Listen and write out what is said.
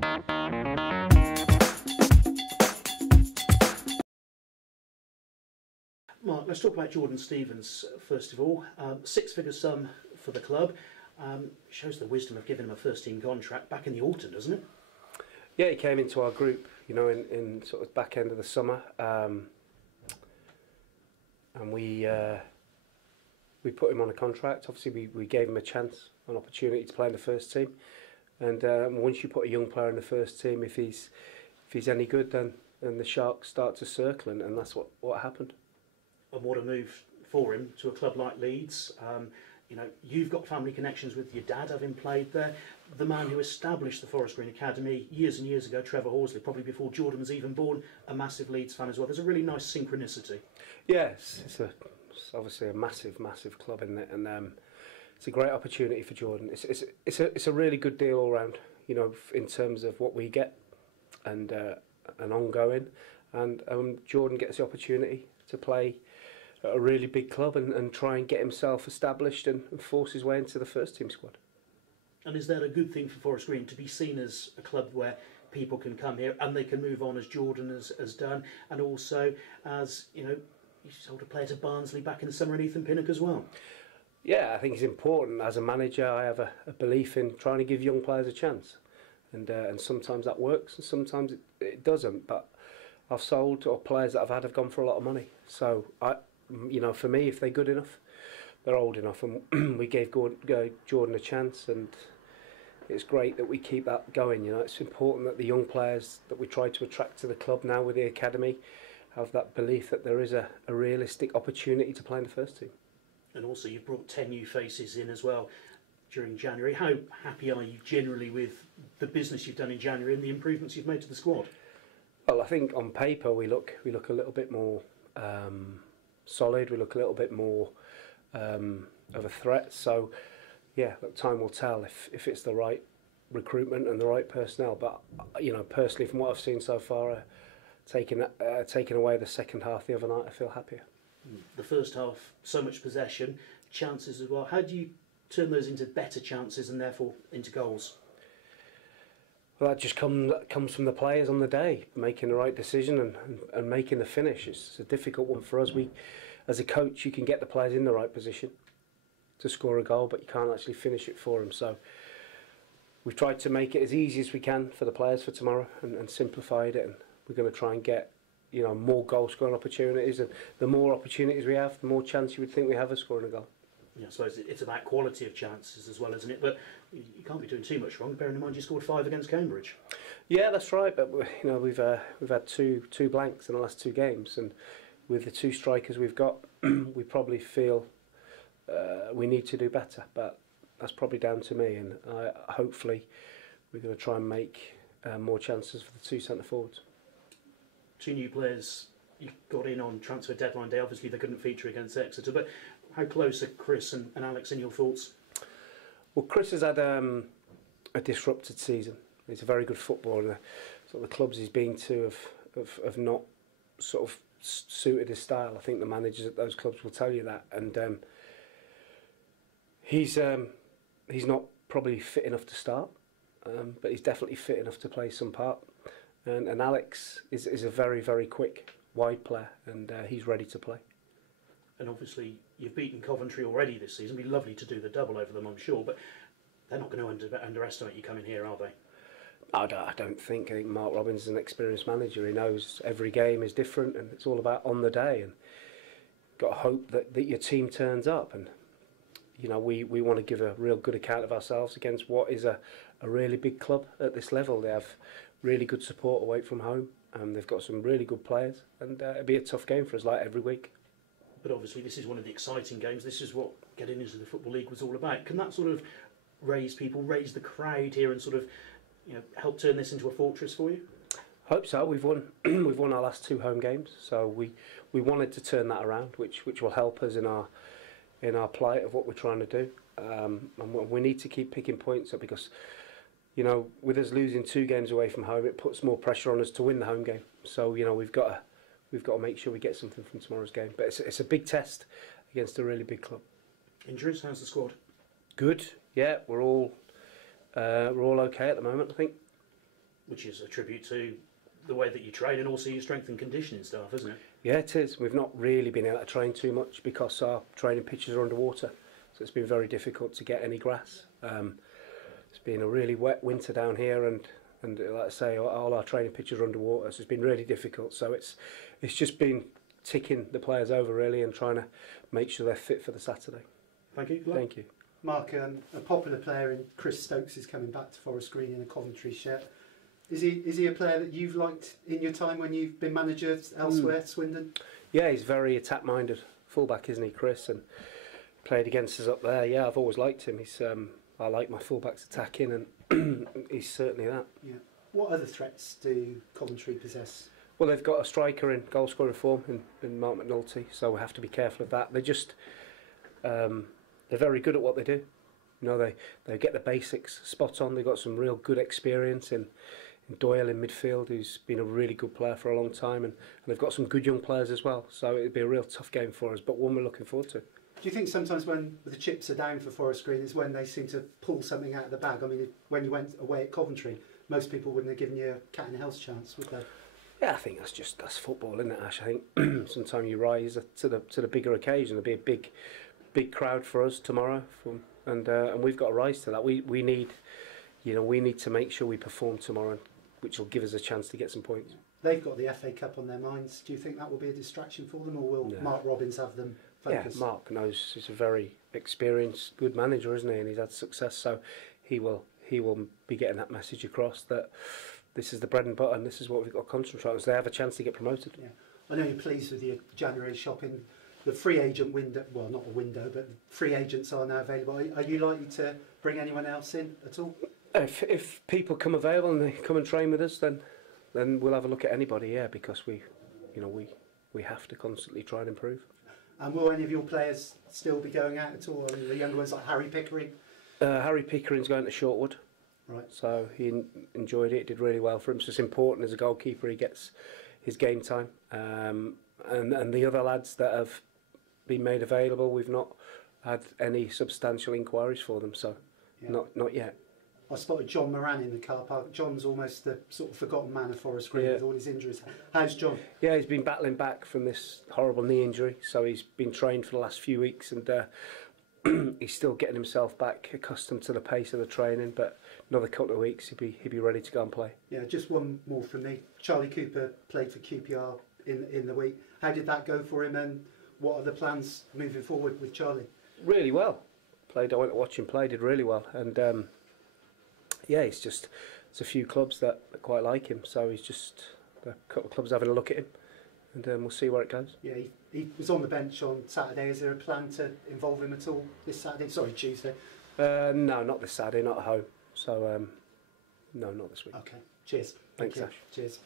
Mark, let's talk about Jordan Stevens first of all. Six-figure sum for the club. Shows the wisdom of giving him a first-team contract back in the autumn, doesn't it? Yeah, he came into our group, in sort of back end of the summer, and we put him on a contract. Obviously, we gave him a chance, an opportunity to play in the first team. And once you put a young player in the first team, if he's any good, then the Sharks start to circle, and that's what happened. And what a move for him to a club like Leeds. You've got family connections with your dad, having played there. The man who established the Forest Green Academy years and years ago, Trevor Horsley, probably before Jordan was even born, a massive Leeds fan as well. There's a really nice synchronicity. Yes, it's obviously a massive, massive club, isn't it? And it's a great opportunity for Jordan. It's a really good deal all round, in terms of what we get and ongoing. And Jordan gets the opportunity to play at a really big club and try and get himself established and force his way into the first team squad. And is that a good thing for Forest Green, to be seen as a club where people can come here and they can move on as Jordan has done, and also as, you sold a player to Barnsley back in the summer and Ethan Pinnock as well? Yeah, I think it's important. As a manager, I have a belief in trying to give young players a chance, and sometimes that works and sometimes it doesn't. But I've sold, or players that I've had have gone for a lot of money. So for me, if they're good enough, they're old enough, and we gave Jordan a chance, and it's great that we keep that going. It's important that the young players that we try to attract to the club now with the academy have that belief that there is a realistic opportunity to play in the first team. And also you've brought 10 new faces in as well during January. How happy are you generally with the business you've done in January and the improvements you've made to the squad? Well, I think on paper we look a little bit more solid. We look a little bit more of a threat. So, yeah, look, time will tell if it's the right recruitment and the right personnel. But personally, from what I've seen so far, taking away the second half the other night, I feel happier. The first half, so much possession, chances as well. How do you turn those into better chances and therefore into goals? Well, that just comes from the players on the day, making the right decision and making the finish. It's a difficult one for us. As a coach, you can get the players in the right position to score a goal, but you can't actually finish it for them. So we've tried to make it as easy as we can for the players for tomorrow and simplified it. And we're going to try and get more goal scoring opportunities. And the more opportunities we have, the more chance you would think we have of scoring a goal. Yeah, I suppose it's about quality of chances as well, isn't it? But you can't be doing too much wrong, bearing in mind you scored 5 against Cambridge. Yeah, that's right. But we've had two blanks in the last 2 games, and with the 2 strikers we've got, we probably feel we need to do better. But that's probably down to me, and hopefully we're going to try and make more chances for the 2 centre forwards. 2 new players you got in on transfer deadline day. Obviously they couldn't feature against Exeter, but how close are Chris and Alex in your thoughts? Well, Chris has had a disrupted season. He's a very good footballer. Sort of the clubs he's been to have not sort of suited his style. I think the managers at those clubs will tell you that. And he's not probably fit enough to start, but he's definitely fit enough to play some part. And Alex is a very, very quick, wide player, and he's ready to play. And obviously you've beaten Coventry already this season. It'd be lovely to do the double over them, I'm sure, but they're not going to underestimate you coming here, are they? I don't think. I think Mark Robbins is an experienced manager. He knows every game is different, and it's all about on the day. And got to hope that your team turns up. And we want to give a real good account of ourselves against what is a really big club at this level. They have really good support away from home. They've got some really good players, and it'll be a tough game for us, like every week. But obviously this is one of the exciting games. This is what getting into the Football League was all about. Can that sort of raise the crowd here, and sort of help turn this into a fortress for you? Hope so. We've won our last 2 home games, so we wanted to turn that around, which will help us in our plight of what we're trying to do. And we need to keep picking points up, because with us losing 2 games away from home, it puts more pressure on us to win the home game. So we've got to make sure we get something from tomorrow's game. But it's a big test against a really big club. Injuries? How's the squad? Good. Yeah, we're all okay at the moment, I think. which is a tribute to the way that you train and also your strength and conditioning staff, isn't it? Yeah, it is. We've not really been able to train too much because our training pitches are underwater, so it's been very difficult to get any grass. It's been a really wet winter down here, and like I say, all our training pitches are underwater, so it's been really difficult. So it's just been ticking the players over really and trying to make sure they're fit for the Saturday. Thank you. Thank you. Mark, a popular player in Chris Stokes is coming back to Forest Green in a Coventry shirt. Is he a player that you've liked in your time when you've been manager elsewhere, Swindon? Yeah, he's very attack-minded fullback, isn't he, Chris? And played against us up there. Yeah, I've always liked him. He's I like my fullbacks attacking, and he's certainly that. Yeah. What other threats do Coventry possess? Well, they've got a striker in goal scoring form in Mark McNulty, so we have to be careful of that. They just they're very good at what they do. You know, they get the basics spot on. They've got some real good experience in Doyle in midfield, who's been a really good player for a long time, and they've got some good young players as well. So it'd be a real tough game for us, but one we're looking forward to. Do you think sometimes when the chips are down for Forest Green is when they seem to pull something out of the bag? I mean, when you went away at Coventry, most people wouldn't have given you a cat and house chance, would they? Yeah, I think that's football, isn't it, Ash? I think sometimes you rise to the bigger occasion. There'll be a big crowd for us tomorrow, and we've got to rise to that. We need to make sure we perform tomorrow, which will give us a chance to get some points. They've got the FA Cup on their minds. Do you think that will be a distraction for them, or will Mark Robbins have them focused? Yeah, Mark knows he's a very experienced, good manager, isn't he? And he's had success, so he will be getting that message across that this is the bread and butter, and this is what we've got to concentrate on. So they have a chance to get promoted. Yeah, I know you're pleased with your January shopping. The free agent window, well, not a window, but free agents are now available. Are you likely to bring anyone else in at all? If people come available and they come and train with us, then we'll have a look at anybody. Yeah, because we have to constantly try and improve. And will any of your players still be going out at all? I mean, the younger ones like Harry Pickering. Harry Pickering's going to Shortwood. Right. So he enjoyed it. Did really well for him. So it's important as a goalkeeper he gets his game time. And the other lads that have been made available, we've not had any substantial inquiries for them. So not yet. I spotted John Moran in the car park. John's almost the sort of forgotten man of Forest Green with all his injuries. How's John? Yeah, he's been battling back from this horrible knee injury, so he's been trained for the last few weeks, and he's still getting himself back accustomed to the pace of the training. But another couple of weeks, he'd be ready to go and play. Yeah, just one more from me. Charlie Cooper played for QPR in the week. How did that go for him, and what are the plans moving forward with Charlie? Really well. I went to watch him play. Did really well, and. Yeah, it's a few clubs that quite like him, so he's just a couple of clubs having a look at him, and we'll see where it goes. Yeah, he was on the bench on Saturday. Is there a plan to involve him at all this Saturday? Sorry, Tuesday. No, not this Saturday, not at home. So no, not this week. Okay, cheers. Thanks, Thank you. Ash. Cheers.